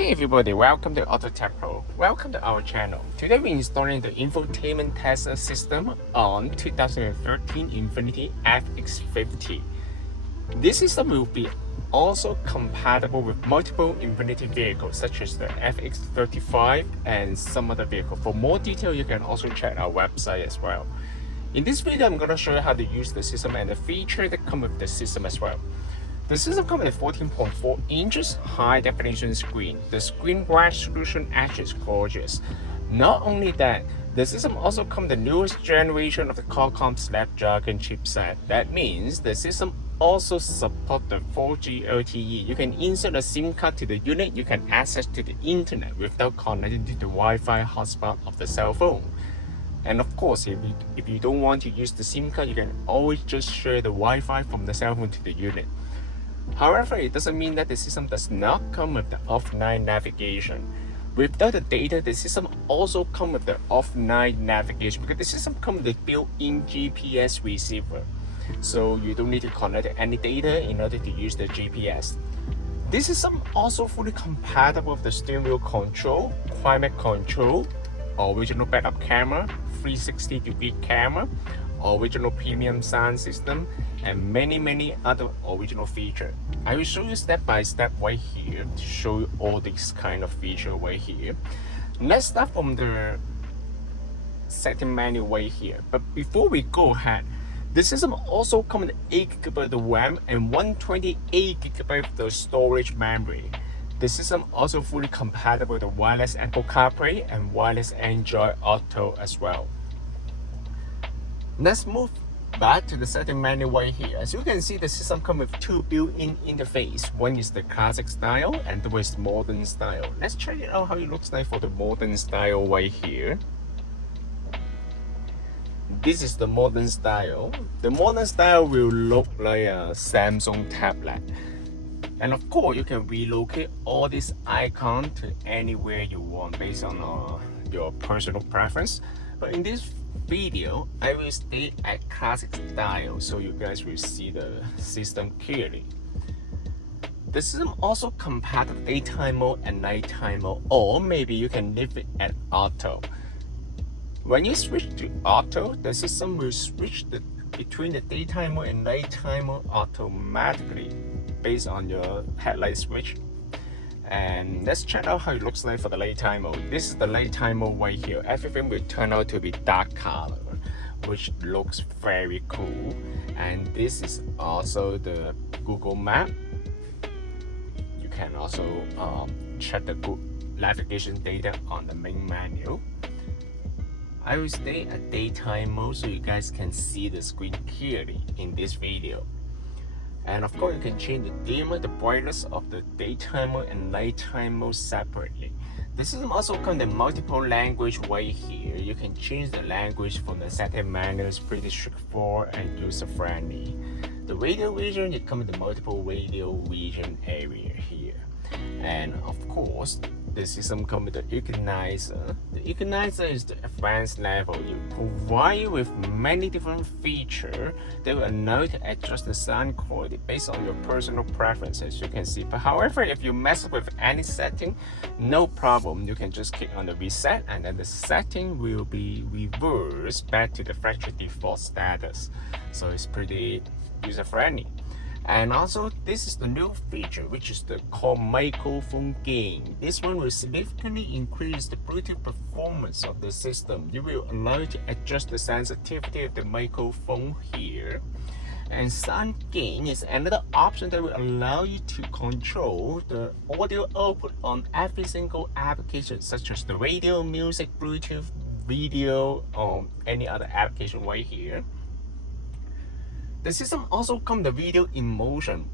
Hi everybody, welcome to Autotecpro. Welcome to our channel. Today we're installing the infotainment tester system on 2013 Infiniti FX50. This system will be also compatible with multiple Infiniti vehicles such as the FX35 and some other vehicle. For more detail, you can also check our website as well. In this video, I'm going to show you how to use the system and the features that come with the system as well. The system comes with a 14.4 inches high definition screen. The screen resolution actually is gorgeous. Not only that, the system also comes with the newest generation of the Qualcomm Snapdragon chipset. That means the system also supports the 4G LTE. You can insert a SIM card to the unit. You can access to the internet without connecting to the Wi-Fi hotspot of the cell phone. And of course, if you don't want to use the SIM card, you can always just share the Wi-Fi from the cell phone to the unit. However, it doesn't mean that the system does not come with the offline navigation. Without the data, the system also comes with the offline navigation because the system comes with a built-in GPS receiver. So you don't need to connect any data in order to use the GPS. This system also fully compatible with the steering wheel control, climate control, original backup camera, 360-degree camera, original premium sound system, and many other original features. I will show you step by step right here to show you all these kind of features right here. Let's start from the setting menu right here. But before we go ahead, the system also comes with 8 GB of RAM and 128 GB of the storage memory. The system also fully compatible with the wireless Apple CarPlay and wireless Android Auto as well. Let's move back to the setting menu right here. As you can see, the system comes with two built-in interfaces. One is the classic style and the other is modern style. Let's check it out how it looks like for the modern style right here. This is the modern style. The modern style will look like a Samsung tablet. And of course, you can relocate all these icons to anywhere you want based on your personal preference. But in this video, I will stay at classic style so you guys will see the system clearly. The system also compatible with daytime mode and nighttime mode, or maybe you can leave it at auto. When you switch to auto, the system will switch between the daytime mode and nighttime mode automatically based on your headlight switch. And let's check out how it looks like for the nighttime mode. This is the nighttime mode right here. Everything will turn out to be dark color, which looks very cool. And this is also the Google Map. You can also check the navigation data on the main menu. I will stay at daytime mode so you guys can see the screen clearly in this video. And of course, you can change the dimmer, the brightness of the daytime mode and nighttime mode separately. The system also comes with multiple language right here. You can change the language from the setting menu. It's pretty straightforward and user-friendly. The radio region, it comes with multiple radio region area here. And of course, the system comes with the equalizer. The equalizer is the advanced level. It provides you with many different features that will allow you to adjust the sound quality based on your personal preferences, you can see. But however, if you mess with any setting, no problem. You can just click on the reset and then the setting will be reversed back to the factory default status. So it's pretty user-friendly. And also, this is the new feature, which is the called microphone gain. This one will significantly increase the Bluetooth performance of the system. You will allow you to adjust the sensitivity of the microphone here. And sound gain is another option that will allow you to control the audio output on every single application, such as the radio, music, Bluetooth, video, or any other application right here. The system also comes with video in motion.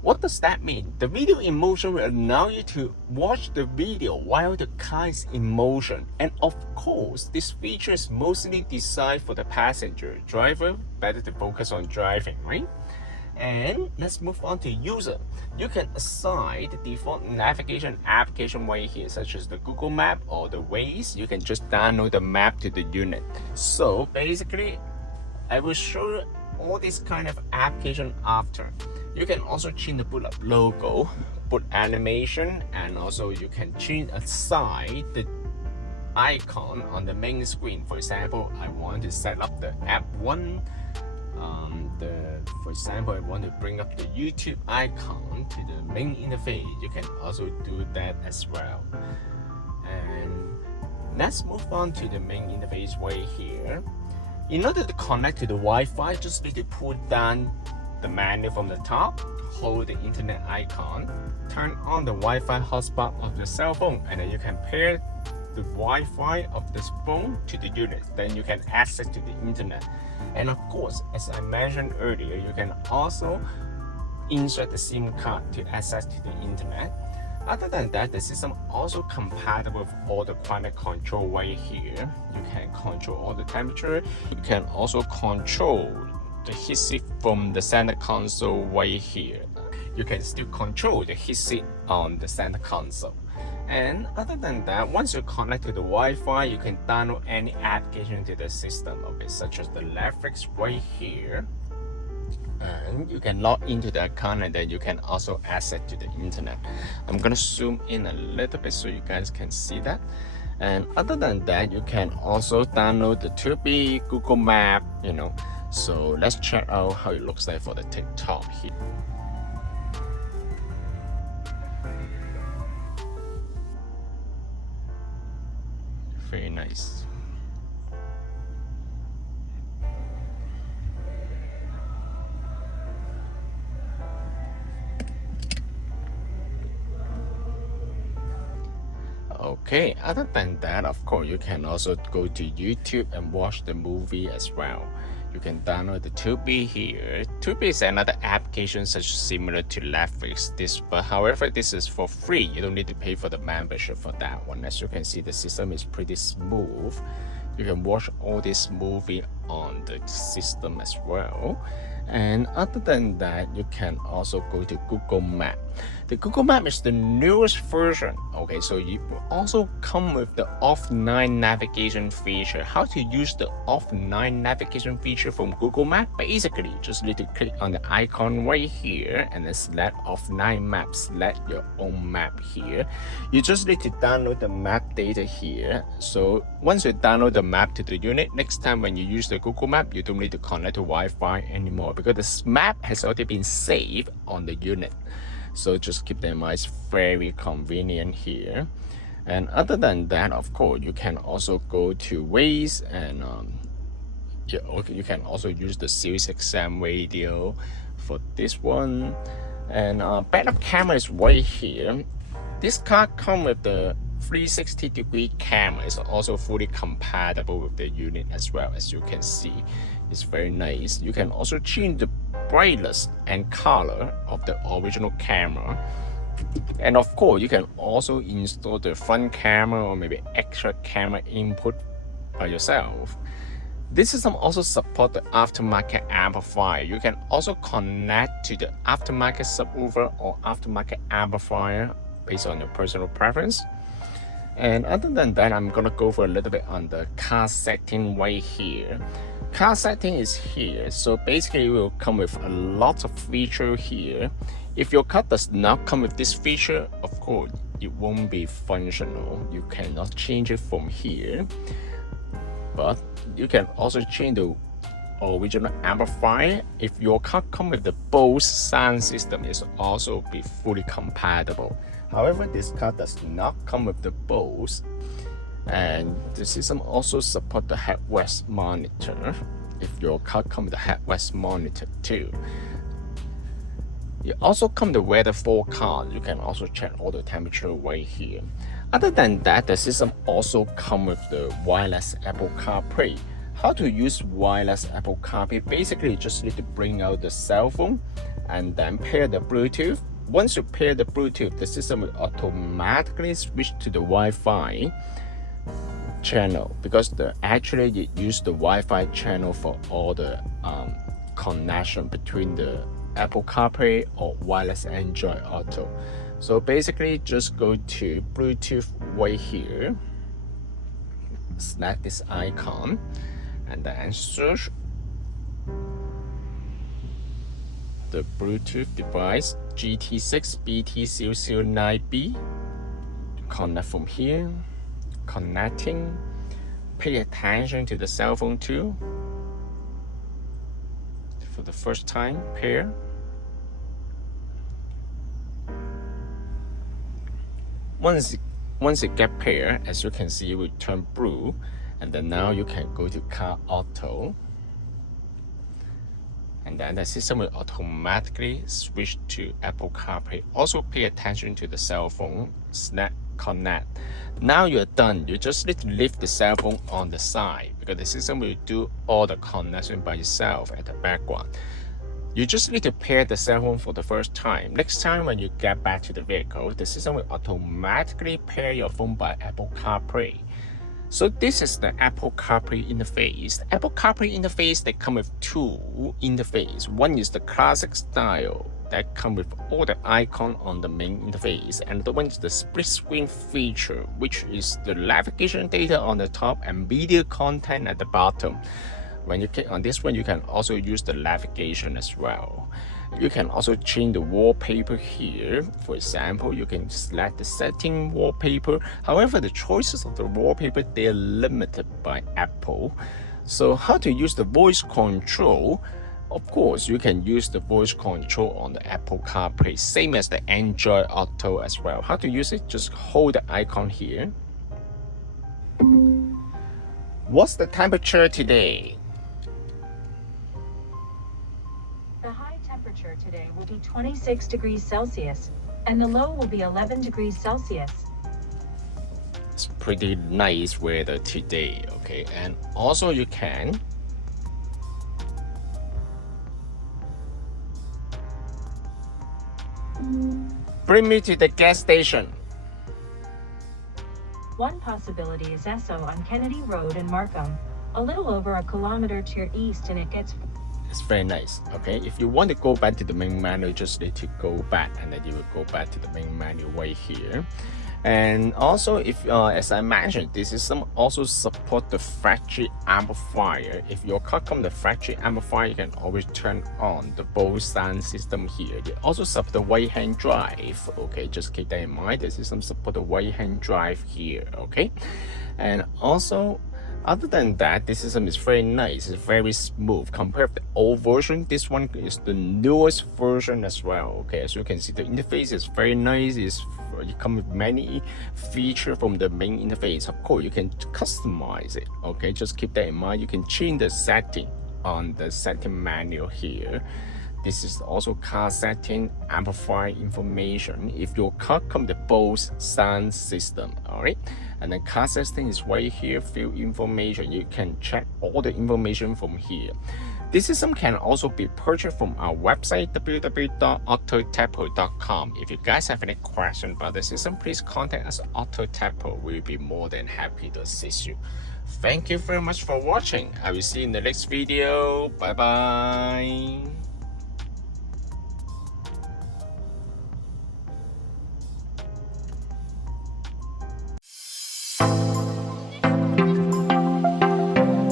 What does that mean? The video in motion will allow you to watch the video while the car is in motion. And of course, this feature is mostly designed for the passenger. Driver, better to focus on driving, right? And let's move on to user. You can assign the default navigation application right here, such as the Google Map or the Waze. You can just download the map to the unit. So basically, I will show you all this kind of application after. You can also change the boot up logo, boot animation, and also you can change aside the icon on the main screen. For example, I want to set up the app one. For example, I want to bring up the YouTube icon to the main interface. You can also do that as well. And let's move on to the main interface right here. In order to connect to the Wi-Fi, just need to pull down the menu from the top, hold the internet icon, turn on the Wi-Fi hotspot of the cell phone, and then you can pair the Wi-Fi of this phone to the unit. Then you can access to the internet. And of course, as I mentioned earlier, you can also insert the SIM card to access to the internet. Other than that, the system also compatible with all the climate control right here. You can control all the temperature. You can also control the heatsink from the center console right here. You can still control the heatsink on the center console. And other than that, once you connect to the Wi-Fi, you can download any application to the system, okay, such as the Netflix right here. And you can log into the account, and then you can also access to the internet. I'm gonna zoom in a little bit so you guys can see that. And other than that, you can also download the 2B Google Map, So let's check out how it looks like for the TikTok here. Very nice. Okay, other than that, of course, you can also go to YouTube and watch the movie as well. You can download the 2B here. 2B is another application similar to Netflix. However, this is for free. You don't need to pay for the membership for that one. As you can see, the system is pretty smooth. You can watch all this movie on the system as well. And other than that, you can also go to Google Map. The Google Map is the newest version. Okay, so you also come with the offline navigation feature. How to use the offline navigation feature from Google Map? Basically, you just need to click on the icon right here and then select offline map, select your own map here. You just need to download the map data here. So once you download the map to the unit, next time when you use the Google Map, you don't need to connect to Wi-Fi anymore because the map has already been saved on the unit. So just keep that in mind, it's very convenient here. And other than that, of course, you can also go to Waze, and you can also use the Sirius XM radio for this one. And backup camera is right here. This car comes with the 360-degree camera. It's also fully compatible with the unit as well. As you can see, it's very nice. You can also change the brightness and color of the original camera. And of course, you can also install the front camera or maybe extra camera input by yourself. This system also supports the aftermarket amplifier. You can also connect to the aftermarket subwoofer or aftermarket amplifier based on your personal preference. And other than that, I'm gonna go for a little bit on the car setting right here. Car setting is here, so basically it will come with a lot of feature here. If your car does not come with this feature, of course it won't be functional. You cannot change it from here, but you can also change the original amplifier. If your car comes with the BOSE sound system, it's also be fully compatible. However, this car does not come with the BOSE. And the system also supports the headrest monitor if your car comes with a headrest monitor too. It also comes with the weather forecast. You can also check all the temperature right here. Other than that, the system also comes with the wireless Apple CarPlay. How to use wireless Apple CarPlay? Basically, you just need to bring out the cell phone and then pair the Bluetooth. Once you pair the Bluetooth, the system will automatically switch to the Wi-Fi channel, because actually you use the Wi-Fi channel for all the connection between the Apple CarPlay or wireless Android Auto. So basically, just go to Bluetooth right here, select this icon, and then search. the Bluetooth device GT6 BT009B. Connect from here. Connecting. Pay attention to the cell phone too. For the first time, pair. Once it get pair, as you can see, it will turn blue, and then now you can go to Car Auto, and then the system will automatically switch to Apple CarPlay. Also pay attention to the cell phone Snap Connect. Now you're done. You just need to leave the cell phone on the side because the system will do all the connection by itself at the background. You just need to pair the cell phone for the first time. Next time when you get back to the vehicle, the system will automatically pair your phone by Apple CarPlay. So this is the Apple CarPlay interface. The Apple CarPlay interface, they come with two interfaces. One is the classic style that come with all the icon on the main interface, and the one is the split screen feature, which is the navigation data on the top and media content at the bottom. When you click on this one, you can also use the navigation as well. You can also change the wallpaper here. For example, you can select the setting wallpaper. However, the choices of the wallpaper, they're limited by Apple. So how to use the voice control? Of course, you can use the voice control on the Apple CarPlay, same as the Android Auto as well. How to use it? Just hold the icon here. What's the temperature today? Today will be 26 degrees Celsius and the low will be 11 degrees Celsius. It's pretty nice weather today, okay? And also you can bring me to the gas station. One possibility is Esso on Kennedy Road in Markham, a little over a kilometer to your east, and it gets it's very nice. Okay, if you want to go back to the main menu, you just need to go back, and then you will go back to the main menu right here. And also, if as I mentioned, this system also support the factory amplifier. If your car comes with the factory amplifier, you can always turn on the BOSE sound system here. It also support the right-hand drive. Okay, just keep that in mind. The system support the right-hand drive here. Okay, and also, other than that, this system is very nice. It's very smooth. Compared to the old version, this one is the newest version as well. Okay, as you can see, the interface is very nice. It comes with many features from the main interface. Of course, you can customize it. Okay, just keep that in mind. You can change the setting on the setting menu here. This is also car setting, amplifier information. If your car comes with the BOSE sound system, all right. And then car setting is right here, field information. You can check all the information from here. This system can also be purchased from our website, www.autotecpro.com. If you guys have any questions about the system, please contact us at Autotecpro. We'll be more than happy to assist you. Thank you very much for watching. I will see you in the next video. Bye bye.